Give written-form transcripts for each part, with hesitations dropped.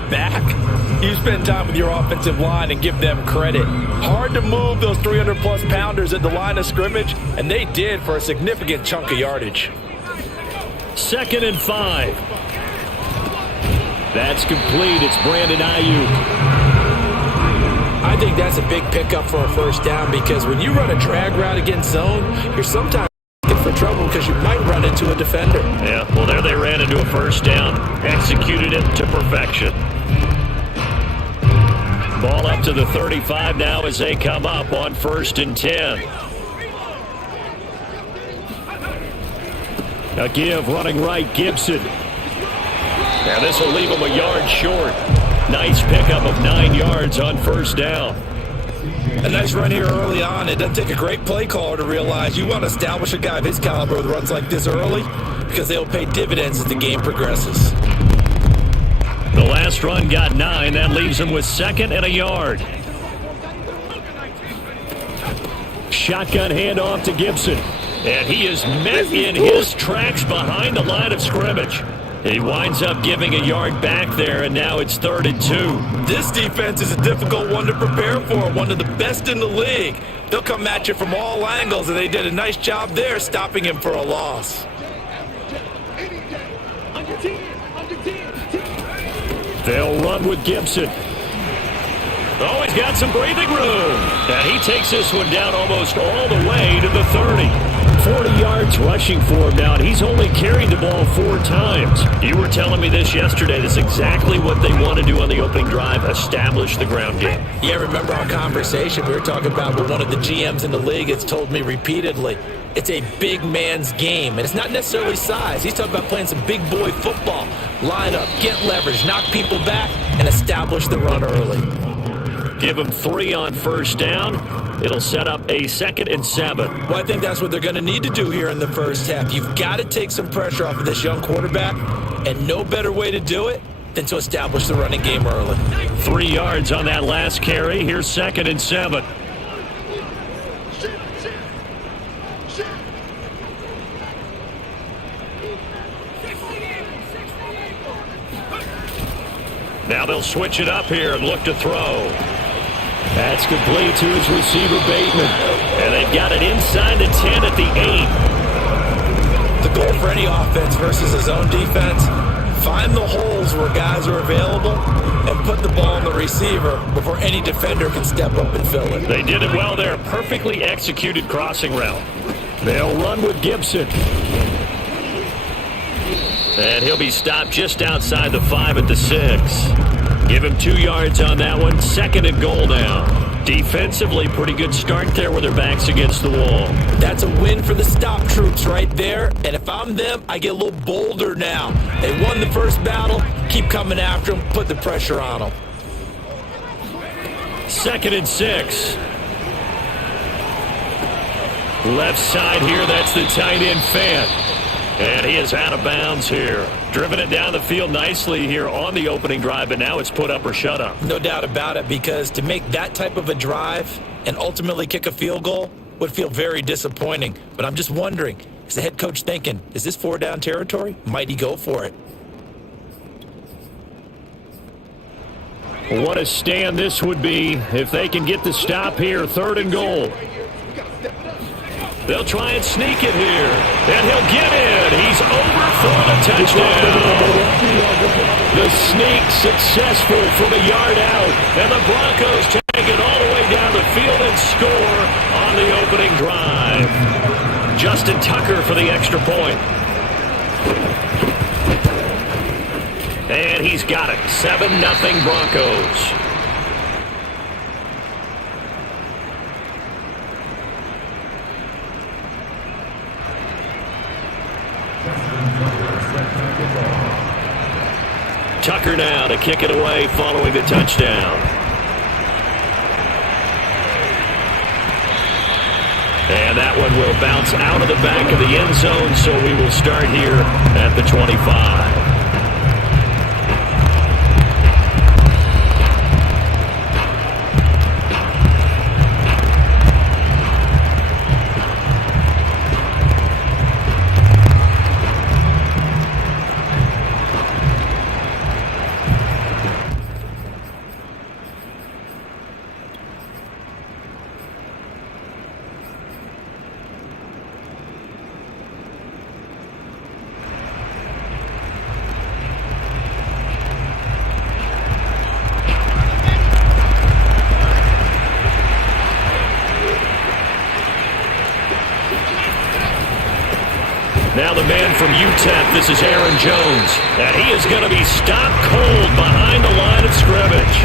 are back. You spend time with your offensive line and give them credit. Hard to move those 300-plus pounders at the line of scrimmage, and they did for a significant chunk of yardage. 2nd and 5. That's complete. It's Brandon Ayuk. I think that's a big pickup for a first down because when you run a drag route against zone, you're sometimes in for trouble because you might run into a defender. Yeah, well, there they ran into a first down. Executed it to perfection. Ball up to the 35 now as they come up on 1st and 10. A give running right, Gibson. Now this will leave him a yard short. Nice pickup of 9 yards on 1st down. A nice run here early on. It doesn't take a great play caller to realize you want to establish a guy of his caliber with runs like this early because they'll pay dividends as the game progresses. The last run got 9. That leaves him with 2nd and a yard. Shotgun handoff to Gibson. And he is met in his tracks behind the line of scrimmage. He winds up giving a yard back there, and now it's 3rd and 2. This defense is a difficult one to prepare for, one of the best in the league. They'll come at you from all angles, and they did a nice job there stopping him for a loss. They'll run with Gibson. Oh, he's got some breathing room. And he takes this one down almost all the way to the 30. 40 yards rushing for him now, and he's only carried the ball 4 times. You were telling me this yesterday. That's exactly what they want to do on the opening drive, establish the ground game. Yeah, remember our conversation we were talking about with one of the GMs in the league has told me repeatedly, it's a big man's game, and it's not necessarily size. He's talking about playing some big boy football. Line up, get leverage, knock people back, and establish the run early. Give him 3 on 1st down. It'll set up a 2nd and 7. Well, I think that's what they're going to need to do here in the first half. You've got to take some pressure off of this young quarterback, and no better way to do it than to establish the running game early. 3 yards on that last carry. Here's 2nd and 7. Now they'll switch it up here and look to throw. That's complete to his receiver, Bateman. And they've got it inside the 10 at the 8. The goal for any offense versus his own defense, find the holes where guys are available and put the ball on the receiver before any defender can step up and fill it. They did it well there. Perfectly executed crossing route. They'll run with Gibson. And he'll be stopped just outside the 5 at the 6. Give him 2 yards on that one. 2nd and goal now. Defensively, pretty good start there with their backs against the wall. That's a win for the stop troops right there. And if I'm them, I get a little bolder now. They won the first battle. Keep coming after them. Put the pressure on them. 2nd and 6. Left side here, that's the tight end Fant. And he is out of bounds here. Driven it down the field nicely here on the opening drive, but now it's put up or shut up. No doubt about it, because to make that type of a drive and ultimately kick a field goal would feel very disappointing. But I'm just wondering, is the head coach thinking, is this 4-down territory? Might he go for it? What a stand this would be if they can get the stop here. 3rd and goal. They'll try and sneak it here. And he'll get in. He's over for the touchdown. The sneak successful from a yard out. And the Broncos take it all the way down the field and score on the opening drive. Justin Tucker for the extra point. And he's got it. 7-0 Broncos. Tucker now to kick it away following the touchdown. And that one will bounce out of the back of the end zone, so we will start here at the 25. Now the man from UTEP, this is Aaron Jones. And he is going to be stopped cold behind the line of scrimmage.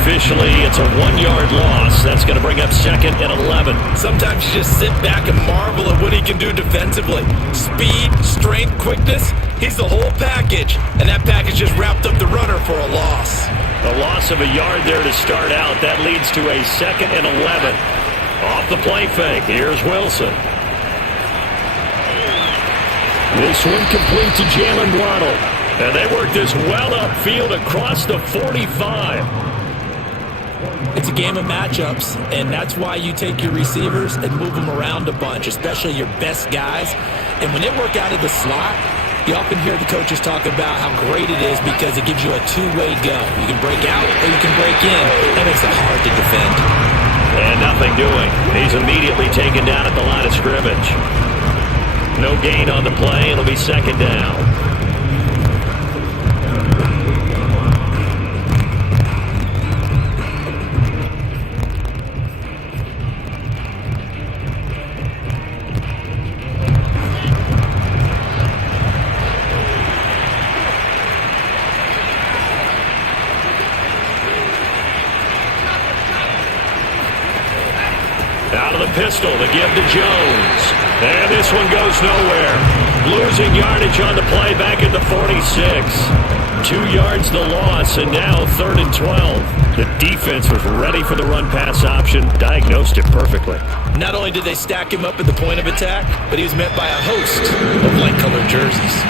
Officially, it's a 1-yard loss. That's going to bring up 2nd and 11. Sometimes you just sit back and marvel at what he can do defensively. Speed, strength, quickness, he's the whole package. And that package just wrapped up the runner for a loss. A loss of a yard there to start out. That leads to a 2nd and 11. Off the play fake, here's Wilson. This one complete to Jalen Waddle. And they work this well upfield across the 45. It's a game of matchups, and that's why you take your receivers and move them around a bunch, especially your best guys. And when they work out of the slot, you often hear the coaches talk about how great it is because it gives you a two-way go. You can break out or you can break in. That makes it hard to defend. And nothing doing. He's immediately taken down at the line of scrimmage. No gain on the play. It'll be 2nd down. Out of the pistol, the give to Jones. And this one goes nowhere. Losing yardage on the play back at the 46. 2 yards the loss, and now 3rd and 12. The defense was ready for the run-pass option, diagnosed it perfectly. Not only did they stack him up at the point of attack, but he was met by a host of light-colored jerseys.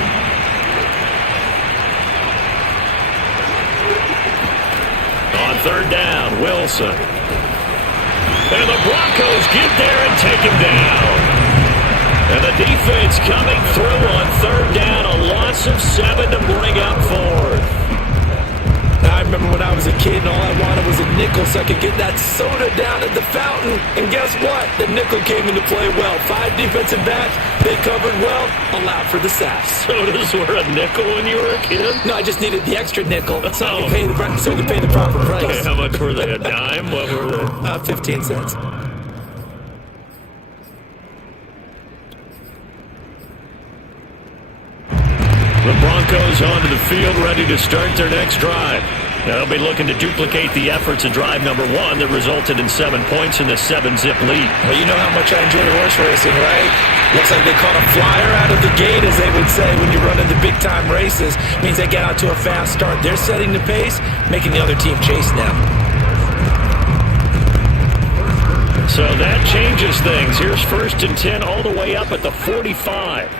On 3rd down, Wilson. And the Broncos get there and take him down. And the defense coming through on 3rd down, a loss of 7 to bring up 4th. I remember when I was a kid and all I wanted was a nickel so I could get that soda down at the fountain. And guess what? The nickel came into play well. 5 defensive backs, they covered well, allowed for the sack. Sodas were a nickel when you were a kid? No, I just needed the extra nickel so I could pay the proper price. Okay, how much were they? A dime? What were they? 15 cents. The Broncos onto the field, ready to start their next drive. Now they'll be looking to duplicate the efforts of drive number 1 that resulted in 7 points in the 7-zip lead. Well, you know how much I enjoy horse racing, right? Looks like they caught a flyer out of the gate, as they would say when you run into big-time races. Means they get out to a fast start. They're setting the pace, making the other team chase now. So that changes things. Here's 1st and 10 all the way up at the 45.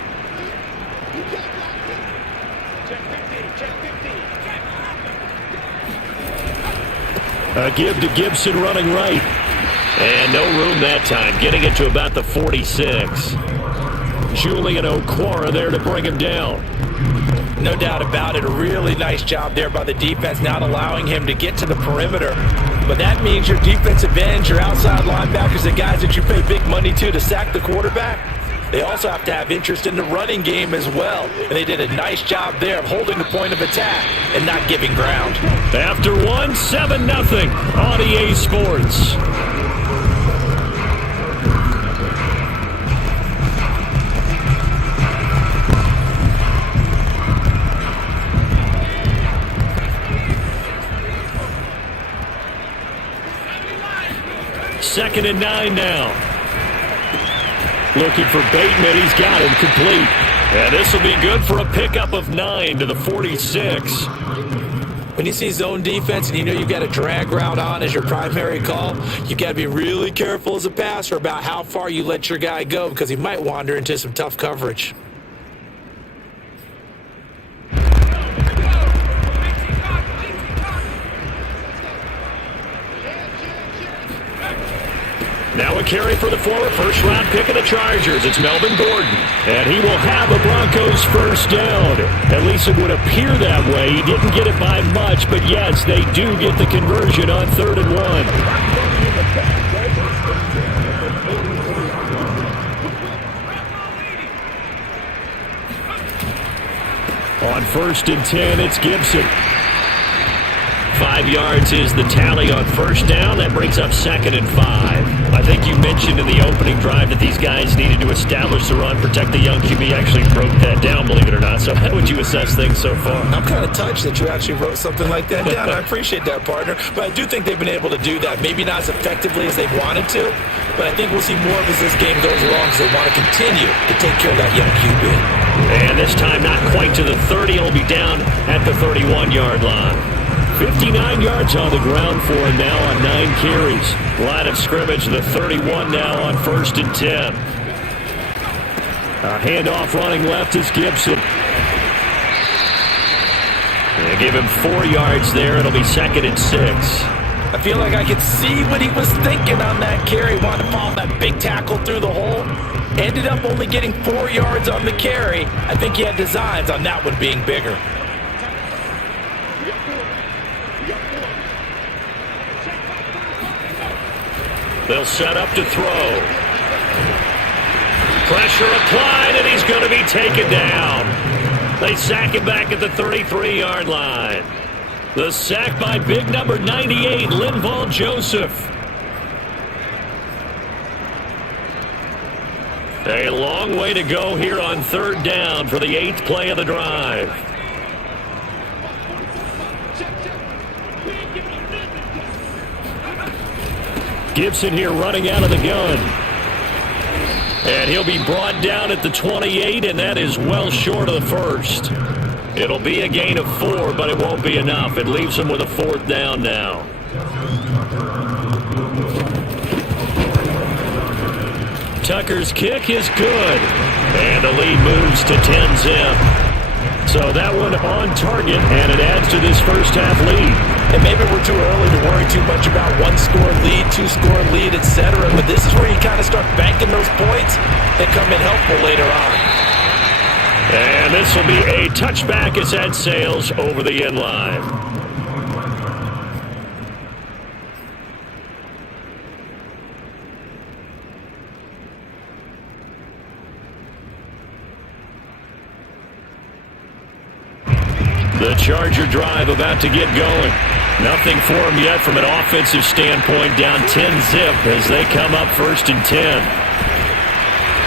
A give to Gibson running right. And no room that time, getting it to about the 46. Julian Okwara there to bring him down. No doubt about it. A really nice job there by the defense, not allowing him to get to the perimeter. But that means your defensive ends, your outside linebackers, the guys that you pay big money to sack the quarterback, they also have to have interest in the running game as well. And they did a nice job there of holding the point of attack and not giving ground. After 7-0 on EA Sports. Second and 9 now. Looking for Bateman. He's got him complete. And this will be good for a pickup of 9 to the 46. When you see zone defense and you know you've got a drag route on as your primary call, you got to be really careful as a passer about how far you let your guy go because he might wander into some tough coverage. Now a carry for the former first-round pick of the Chargers. It's Melvin Gordon. And he will have the Broncos first down. At least it would appear that way. He didn't get it by much, but yes, they do get the conversion on 3rd and 1. On 1st and 10, it's Gibson. 5 yards is the tally on first down. That brings up 2nd and 5. I think you mentioned in the opening drive that these guys needed to establish the run, protect the young QB. Actually broke that down, believe it or not. So how would you assess things so far? I'm kind of touched that you actually wrote something like that down. I appreciate that, partner. But I do think they've been able to do that. Maybe not as effectively as they wanted to, but I think we'll see more of as this game goes along because they want to continue to take care of that young QB. And this time not quite to the 30. It'll be down at the 31-yard line. 59 yards on the ground for him now on 9 carries. Line of scrimmage, the 31 now on 1st and 10. A handoff running left is Gibson. They give him 4 yards there. It'll be 2nd and 6. I feel like I could see what he was thinking on that carry. Wanted to follow that big tackle through the hole. Ended up only getting 4 yards on the carry. I think he had designs on that one being bigger. They'll set up to throw. Pressure applied, and he's going to be taken down. They sack him back at the 33-yard line. The sack by big number 98, Linval Joseph. A long way to go here on 3rd down for the 8th play of the drive. Gibson here running out of the gun. And he'll be brought down at the 28, and that is well short of the first. It'll be a gain of 4, but it won't be enough. It leaves him with a 4th down now. Tucker's kick is good. And the lead moves to 10-zip. So that one on target, and it adds to this first half lead. And maybe we're too early to worry too much about 1-score lead, 2-score lead, etc. But this is where you kind of start banking those points that come in helpful later on. And this will be a touchback as that sails over the end line. The Charger drive about to get going. Nothing for him yet from an offensive standpoint. Down 10-zip as they come up 1st and 10.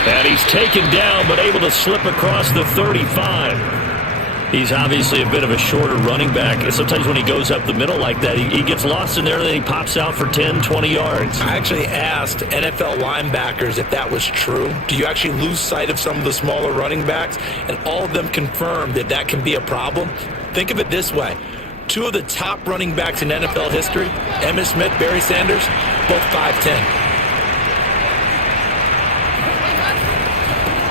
And he's taken down but able to slip across the 35. He's obviously a bit of a shorter running back. And sometimes when he goes up the middle like that, he gets lost in there and then he pops out for 10, 20 yards. I actually asked NFL linebackers if that was true. Do you actually lose sight of some of the smaller running backs? And all of them confirmed that that can be a problem. Think of it this way. 2 of the top running backs in NFL history, Emmitt Smith, Barry Sanders, both 5'10".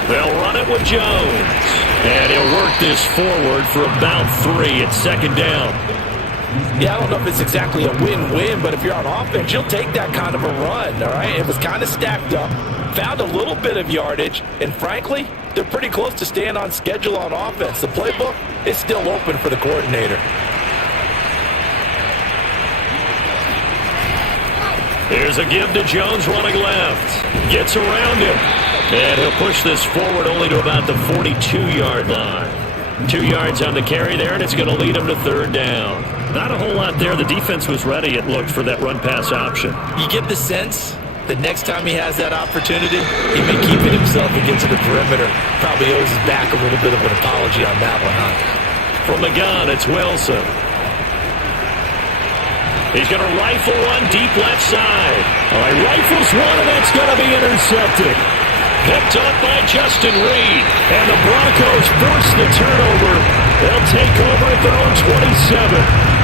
They'll run it with Jones. And he'll work this forward for about 3 at 2nd down. Yeah, I don't know if it's exactly a win-win, but if you're on offense, you'll take that kind of a run, all right? It was kind of stacked up, found a little bit of yardage, and frankly, they're pretty close to staying on schedule on offense. The playbook is still open for the coordinator. Here's a give to Jones running left. Gets around him. And he'll push this forward only to about the 42-yard line. 2 yards on the carry there, and it's going to lead him to 3rd down. Not a whole lot there. The defense was ready, it looked, for that run-pass option. You get the sense that next time he has that opportunity, he may keep it himself and get to the perimeter. Probably owes his back a little bit of an apology on that one, huh? From the gun, it's Wilson. He's going to rifle one deep left side. All right, rifles one, and that's going to be intercepted. Picked up by Justin Reed. And the Broncos force the turnover. They'll take over at their own 27.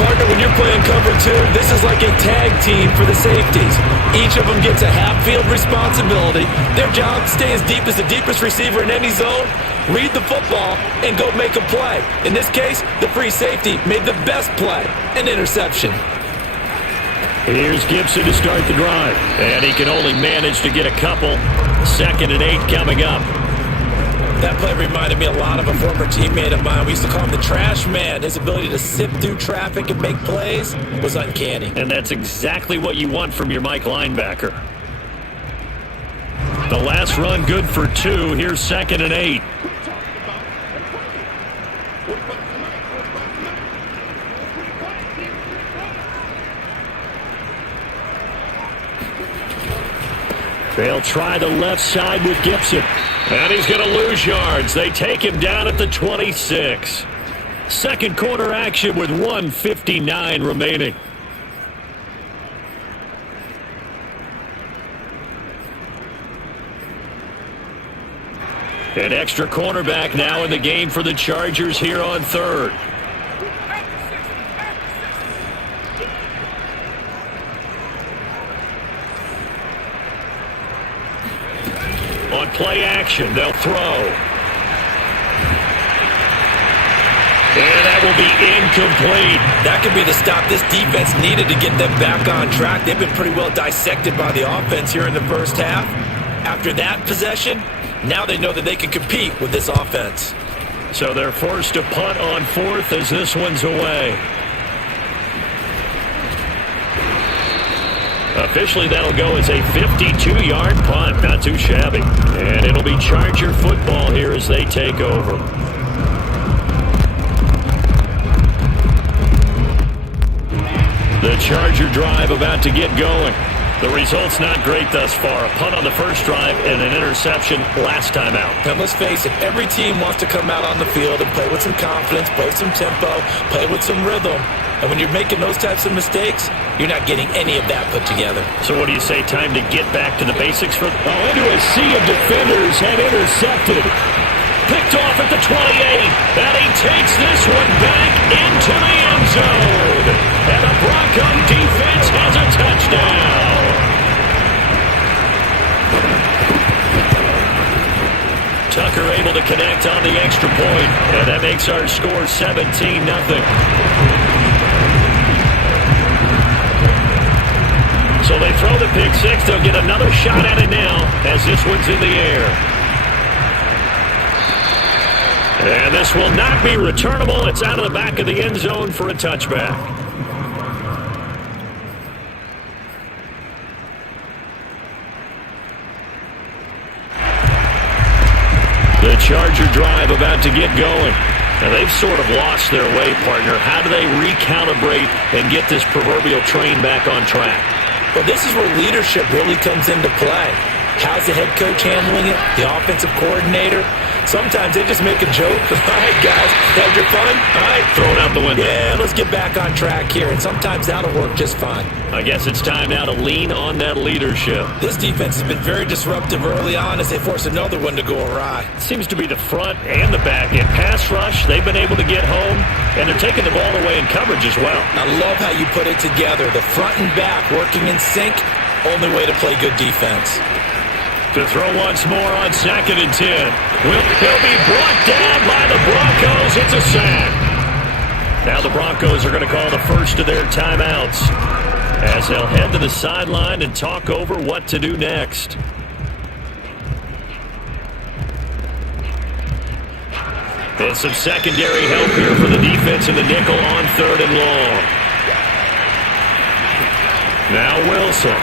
Partner, when you're playing cover 2, this is like a tag team for the safeties. Each of them gets a half-field responsibility. Their job, stay as deep as the deepest receiver in any zone, read the football, and go make a play. In this case, the free safety made the best play, an interception. Here's Gibson to start the drive. And he can only manage to get a couple. 2nd and 8 coming up. That play reminded me a lot of a former teammate of mine. We used to call him the trash man. His ability to sift through traffic and make plays was uncanny. And that's exactly what you want from your Mike linebacker. The last run good for 2. Here's 2nd and 8. They'll try the left side with Gibson. And he's going to lose yards. They take him down at the 26. Second quarter action with 1:59 remaining. An extra cornerback now in the game for the Chargers here on third. On play action, they'll throw. And that will be incomplete. That could be the stop this defense needed to get them back on track. They've been pretty well dissected by the offense here in the first half. After that possession, now they know that they can compete with this offense. So they're forced to punt on fourth as this one's away. Officially, that'll go as a 52-yard punt. Not too shabby. And it'll be Charger football here as they take over. The Charger drive about to get going. The result's not great thus far. A punt on the first drive and an interception last time out. And let's face it, every team wants to come out on the field and play with some confidence, play some tempo, play with some rhythm. And when you're making those types of mistakes, you're not getting any of that put together. So what do you say, time to get back to the basics for... Oh, into a sea of defenders and intercepted. Picked off at the 28, and he takes this one back into the end zone. And the Bronco defense has a touchdown. Tucker able to connect on the extra point, and that makes our score 17-0. So they throw the pick six. They'll get another shot at it now as this one's in the air. And this will not be returnable. It's out of the back of the end zone for a touchback. The Charger drive about to get going. Now they've sort of lost their way, partner. How do they recalibrate and get this proverbial train back on track? Well, this is where leadership really comes into play. How's the head coach handling it? The offensive coordinator? Sometimes they just make a joke. All right, guys, had your fun? All right, throw it out the window. Yeah, let's get back on track here. And sometimes that'll work just fine. I guess it's time now to lean on that leadership. This defense has been very disruptive early on as they force another one to go awry. Seems to be the front and the back end. Pass rush, they've been able to get home, and they're taking the ball away in coverage as well. I love how you put it together. The front and back working in sync, only way to play good defense. To throw once more on 2nd and 10. He'll be brought down by the Broncos. It's a sack. Now the Broncos are going to call the first of their timeouts as they'll head to the sideline and talk over what to do next. And some secondary help here for the defense in the nickel on 3rd and long. Now Wilson.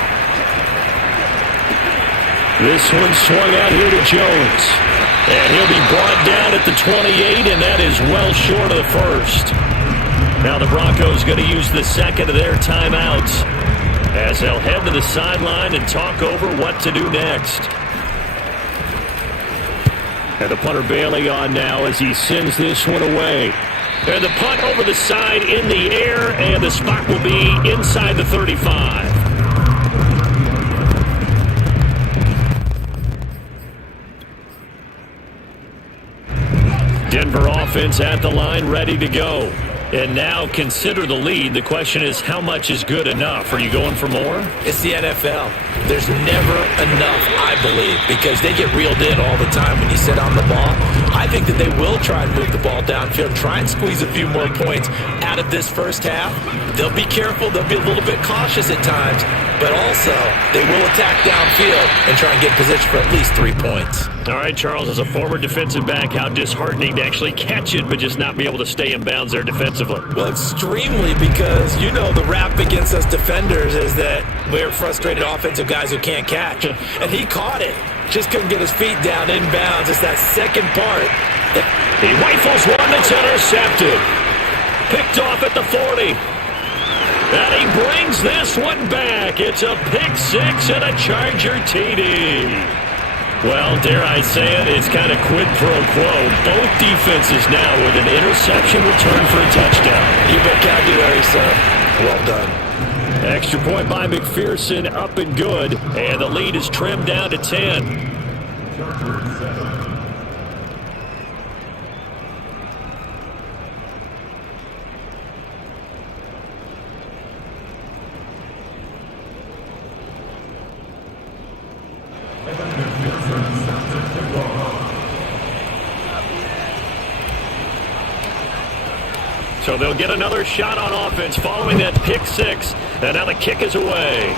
This one swung out here to Jones. And he'll be brought down at the 28, and that is well short of the first. Now the Broncos going to use the second of their timeouts as they'll head to the sideline and talk over what to do next. And the punter Bailey on now as he sends this one away. And the punt over the side in the air, and the spot will be inside the 35. Denver offense at the line, ready to go. And now consider the lead. The question is, how much is good enough? Are you going for more? It's the NFL. There's never enough, I believe, because they get reeled in all the time when you sit on the ball. I think that they will try and move the ball downfield, try and squeeze a few more points out of this first half. They'll be careful. They'll be a little bit cautious at times, but also they will attack downfield and try and get position for at least 3 points. All right, Charles, as a former defensive back, how disheartening to actually catch it but just not be able to stay in bounds there defensively. Well, extremely, because, you know, the rap against us defenders is that we're frustrated offensive guys who can't catch. And he caught it. Just couldn't get his feet down in bounds. It's that second part. He rifles one that's intercepted. Picked off at the 40. And he brings this one back. It's a pick six and a Charger TD. Well, dare I say it, it's kind of quid pro quo. Both defenses now with an interception return for a touchdown. You vocabulary, sir. Well done. Extra point by McPherson, up and good. And the lead is trimmed down to 10. So they'll get another shot on offense following that pick six. And now the kick is away.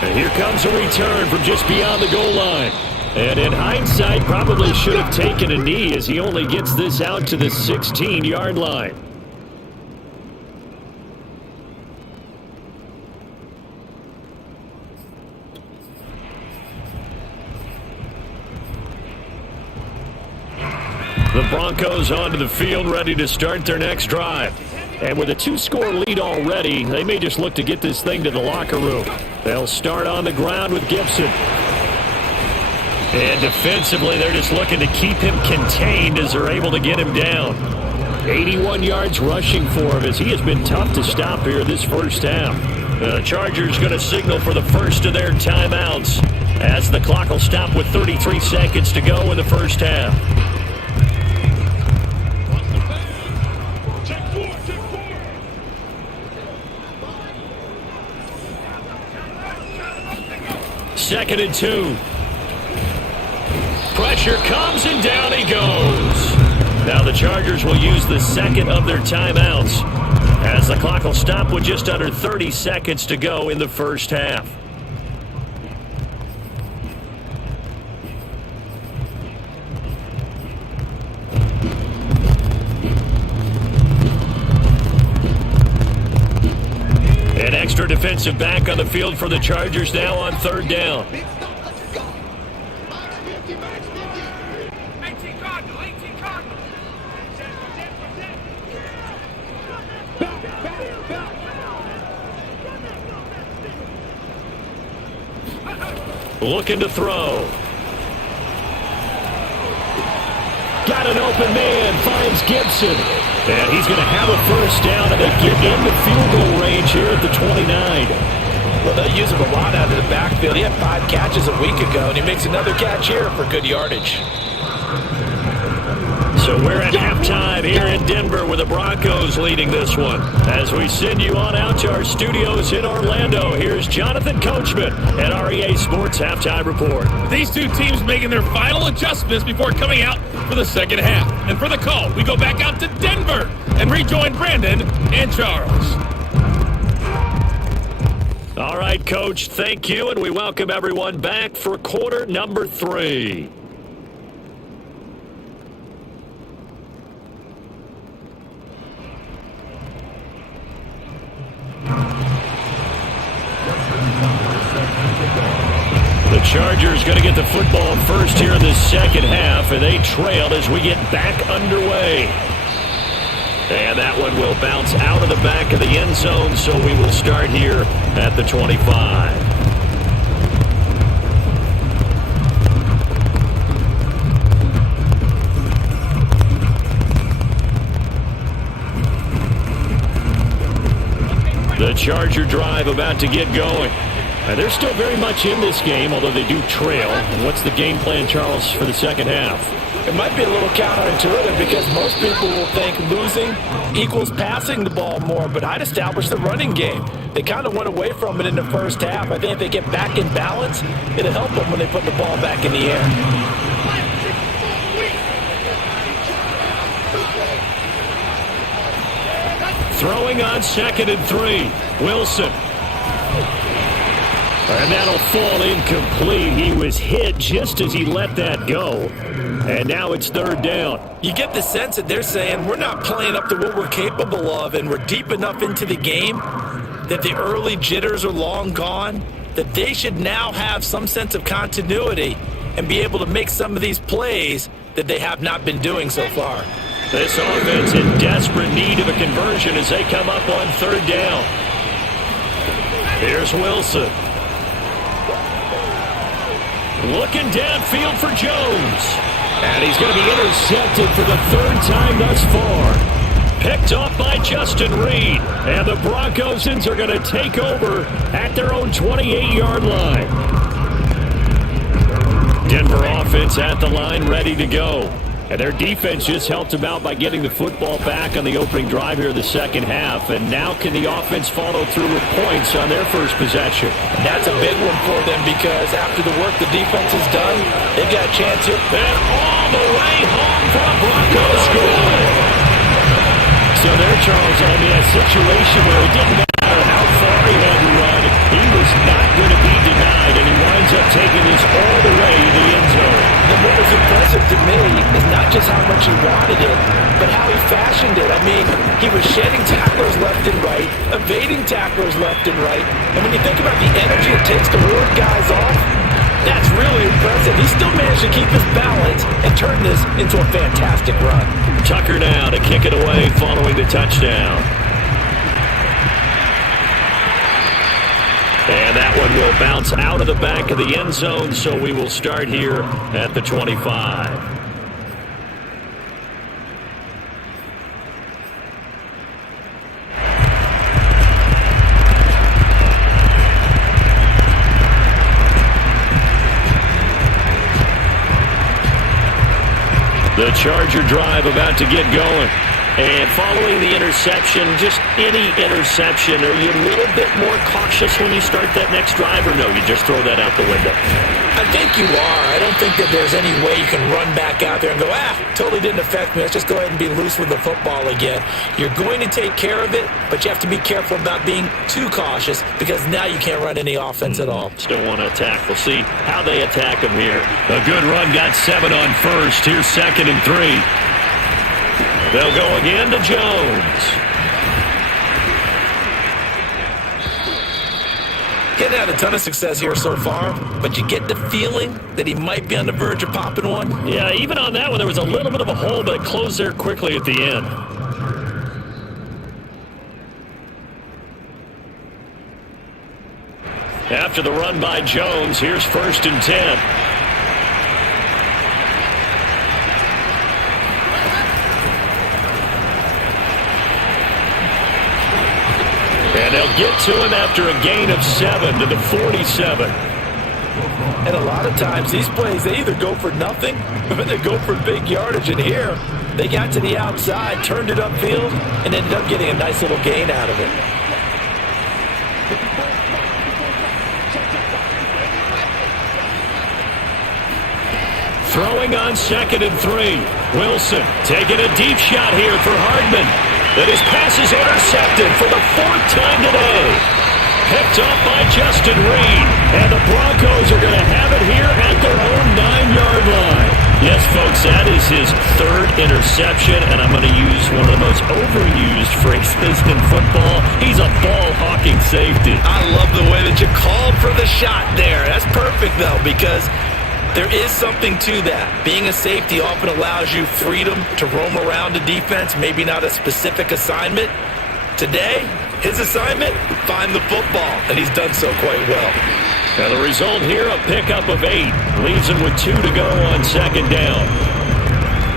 And here comes a return from just beyond the goal line. And in hindsight, probably should have taken a knee as he only gets this out to the 16-yard line. The Broncos onto the field, ready to start their next drive. And with a two-score lead already, they may just look to get this thing to the locker room. They'll start on the ground with Gibson. And defensively, they're just looking to keep him contained as they're able to get him down. 81 yards rushing for him as he has been tough to stop here this first half. The Chargers going to signal for the first of their timeouts as the clock will stop with 33 seconds to go in the first half. Second and 2. Pressure comes and down he goes. Now the Chargers will use the second of their timeouts as the clock will stop with just under 30 seconds to go in the first half. An extra defensive back on the field for the Chargers now on third down. Looking to throw. Got an open man, finds Gibson. And he's going to have a first down, and they get into field goal range here at the 29. Well, they use him a lot out of the backfield. He had 5 catches a week ago, and he makes another catch here for good yardage. So we're at halftime here in Denver with the Broncos leading this one. As we send you on out to our studios in Orlando, here's Jonathan Coachman at REA Sports Halftime Report. These two teams making their final adjustments before coming out for the second half. And for the call, we go back out to Denver and rejoin Brandon and Charles. All right, Coach, thank you, and we welcome everyone back for quarter number 3. The Chargers going to get the football first here in the second half, and they trail as we get back underway. And that one will bounce out of the back of the end zone, so we will start here at the 25. The Charger drive about to get going. And they're still very much in this game, although they do trail. And what's the game plan, Charles, for the second half? It might be a little counterintuitive because most people will think losing equals passing the ball more, but I'd establish the running game. They kind of went away from it in the first half. I think if they get back in balance, it'll help them when they put the ball back in the air. Throwing on second and 3. Wilson. And that'll fall incomplete. He was hit just as he let that go. And now it's third down. You get the sense that they're saying we're not playing up to what we're capable of, and we're deep enough into the game that the early jitters are long gone, that they should now have some sense of continuity and be able to make some of these plays that they have not been doing so far. This offense in desperate need of a conversion as they come up on third down. Here's Wilson. Looking downfield for Jones. And he's going to be intercepted for the third time thus far. Picked off by Justin Reed. And the Broncosans are going to take over at their own 28-yard line. Denver offense at the line, ready to go. And their defense just helped them out by getting the football back on the opening drive here in the second half. And now can the offense follow through with points on their first possession? And that's a big one for them because after the work the defense has done, they've got a chance here. And all the way home for a Broncos score. So there, Charles, I mean, a situation where it didn't matter how far he had to run, he was not going to be denied, and he winds up taking this all the way to the end zone. And what was impressive to me is not just how much he wanted it, but how he fashioned it. I mean, he was shedding tacklers left and right, evading tacklers left and right. And when you think about the energy it takes to ward guys off, that's really impressive. He still managed to keep his balance and turn this into a fantastic run. Tucker now to kick it away following the touchdown. And that one will bounce out of the back of the end zone, so we will start here at the 25. The Charger drive about to get going. And following the interception, just any interception, are you a little bit more cautious when you start that next drive, or no, you just throw that out the window? I think you are. I don't think that there's any way you can run back out there and go, totally didn't affect me. Let's just go ahead and be loose with the football again. You're going to take care of it, but you have to be careful about being too cautious because now you can't run any offense at all. Still want to attack. We'll see how they attack him here. A good run, got 7 on first. Here's 2nd and 3. They'll go again to Jones. Getting had a ton of success here so far, but you get the feeling that he might be on the verge of popping one. Yeah, even on that one, there was a little bit of a hole, but it closed there quickly at the end. After the run by Jones, here's 1st and 10. And they'll get to him after a gain of 7 to the 47. And a lot of times these plays, they either go for nothing or they go for big yardage. And here, they got to the outside, turned it upfield, and ended up getting a nice little gain out of it. Throwing on 2nd and 3. Wilson taking a deep shot here for Hardman. That his pass is intercepted for the 4th time today. Picked up by Justin Reed. And the Broncos are going to have it here at their own 9-yard line. Yes, folks, that is his 3rd interception. And I'm going to use one of the most overused phrases in football. He's a ball-hawking safety. I love the way that you called for the shot there. That's perfect, though, because there is something to that. Being a safety often allows you freedom to roam around a defense, maybe not a specific assignment. Today, his assignment, find the football, and he's done so quite well. Now the result here, a pickup of 8. Leaves him with 2 to go on 2nd down.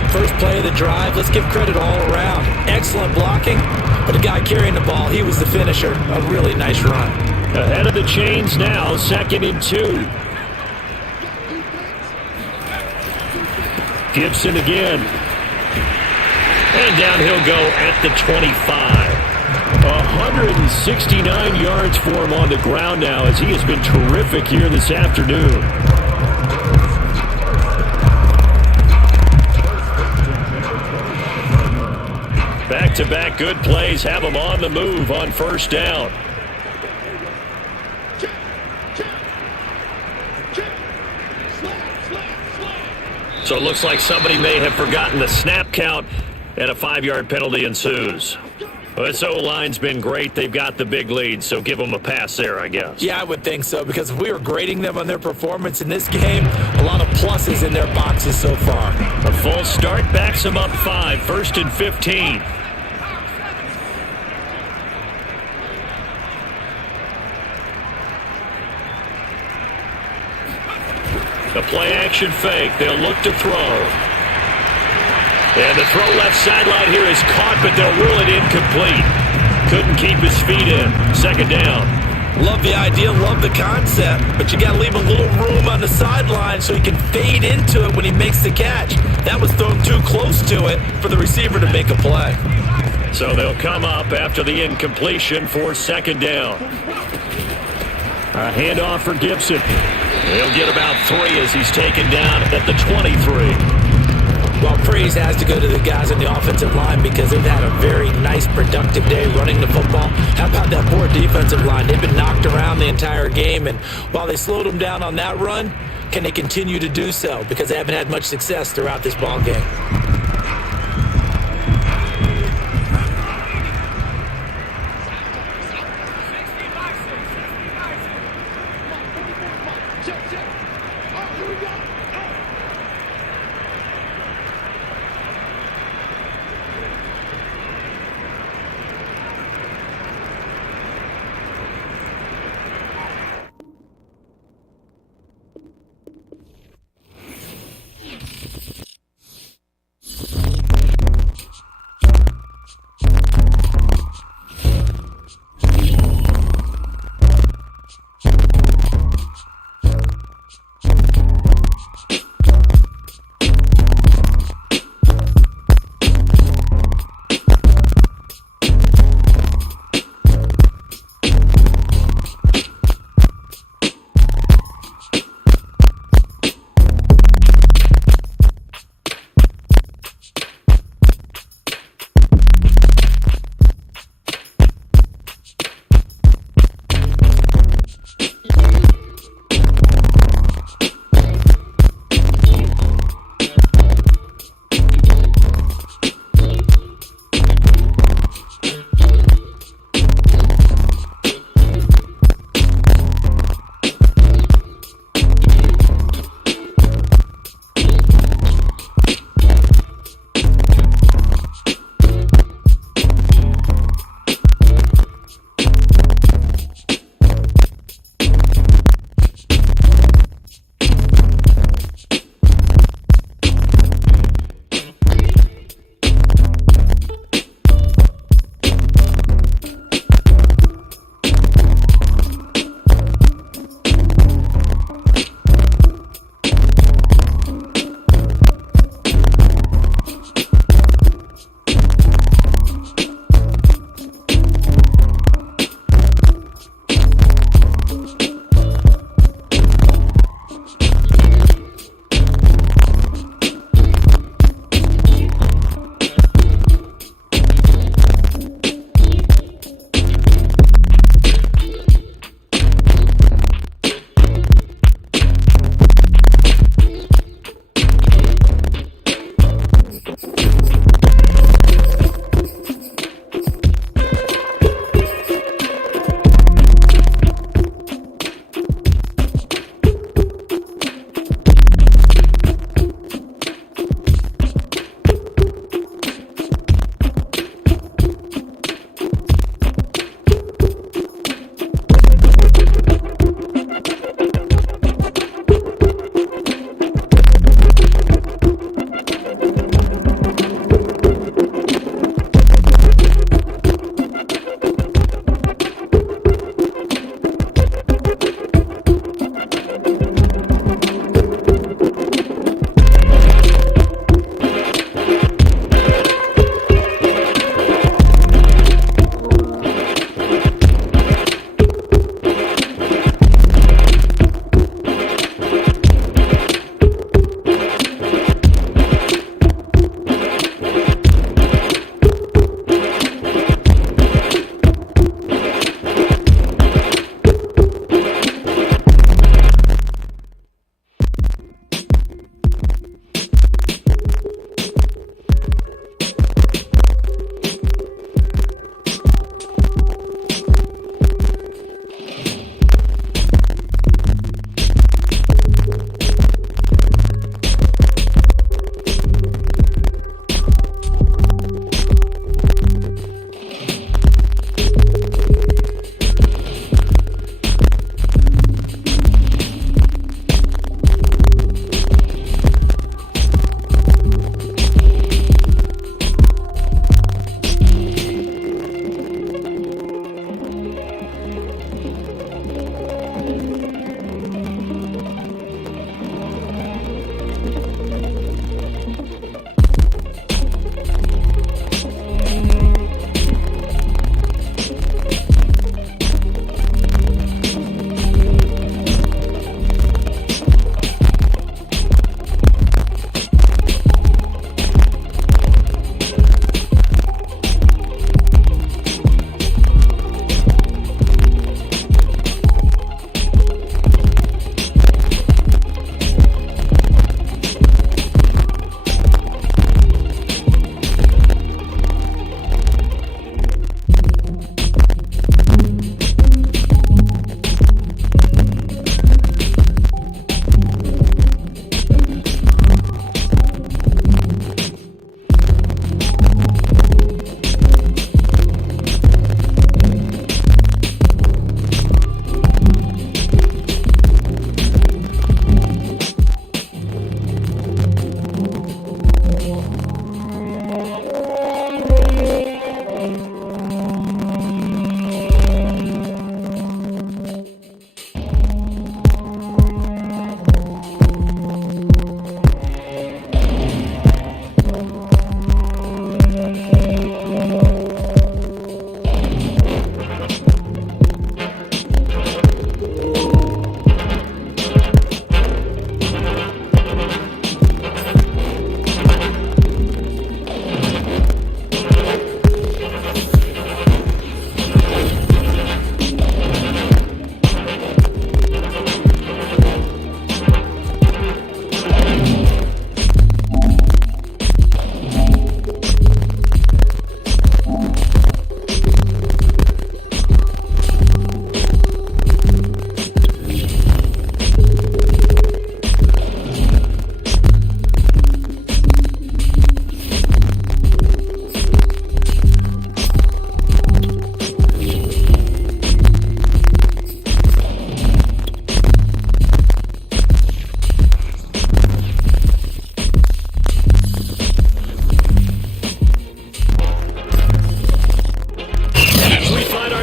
First play of the drive, let's give credit all around. Excellent blocking, but the guy carrying the ball, he was the finisher. A really nice run. Ahead of the chains now, 2nd and 2. Gibson again. And down he'll go at the 25. 169 yards for him on the ground now as he has been terrific here this afternoon. Back-to-back good plays have him on the move on 1st down. So it looks like somebody may have forgotten the snap count, and a 5-yard penalty ensues. Well, this O-line's been great. They've got the big lead, so give them a pass there, I guess. Yeah, I would think so, because if we were grading them on their performance in this game, a lot of pluses in their boxes so far. A false start backs them up 5, 1st and 15. The play-action fake. They'll look to throw. And the throw left sideline here is caught, but they'll rule it incomplete. Couldn't keep his feet in. 2nd down. Love the idea, love the concept, but you got to leave a little room on the sideline so he can fade into it when he makes the catch. That was thrown too close to it for the receiver to make a play. So they'll come up after the incompletion for 2nd down. A handoff for Gibson. He'll get about 3 as he's taken down at the 23. Well, praise has to go to the guys on the offensive line because they've had a very nice, productive day running the football. How about that poor defensive line? They've been knocked around the entire game, and while they slowed them down on that run, can they continue to do so? Because they haven't had much success throughout this ball game.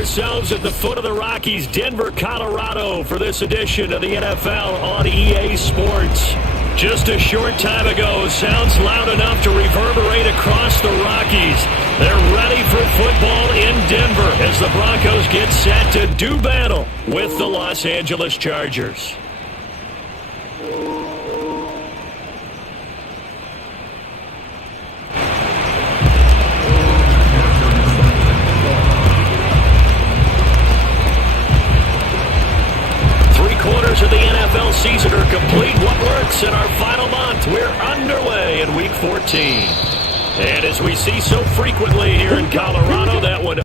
ourselves at the foot of the Rockies, Denver, Colorado, for this edition of the NFL on EA Sports. Just a short time ago, sounds loud enough to reverberate across the Rockies. They're ready for football in Denver as the Broncos get set to do battle with the Los Angeles Chargers. Quarters of the NFL season are complete. What works in our final month? We're underway in Week 14. And as we see so frequently here in Colorado, that would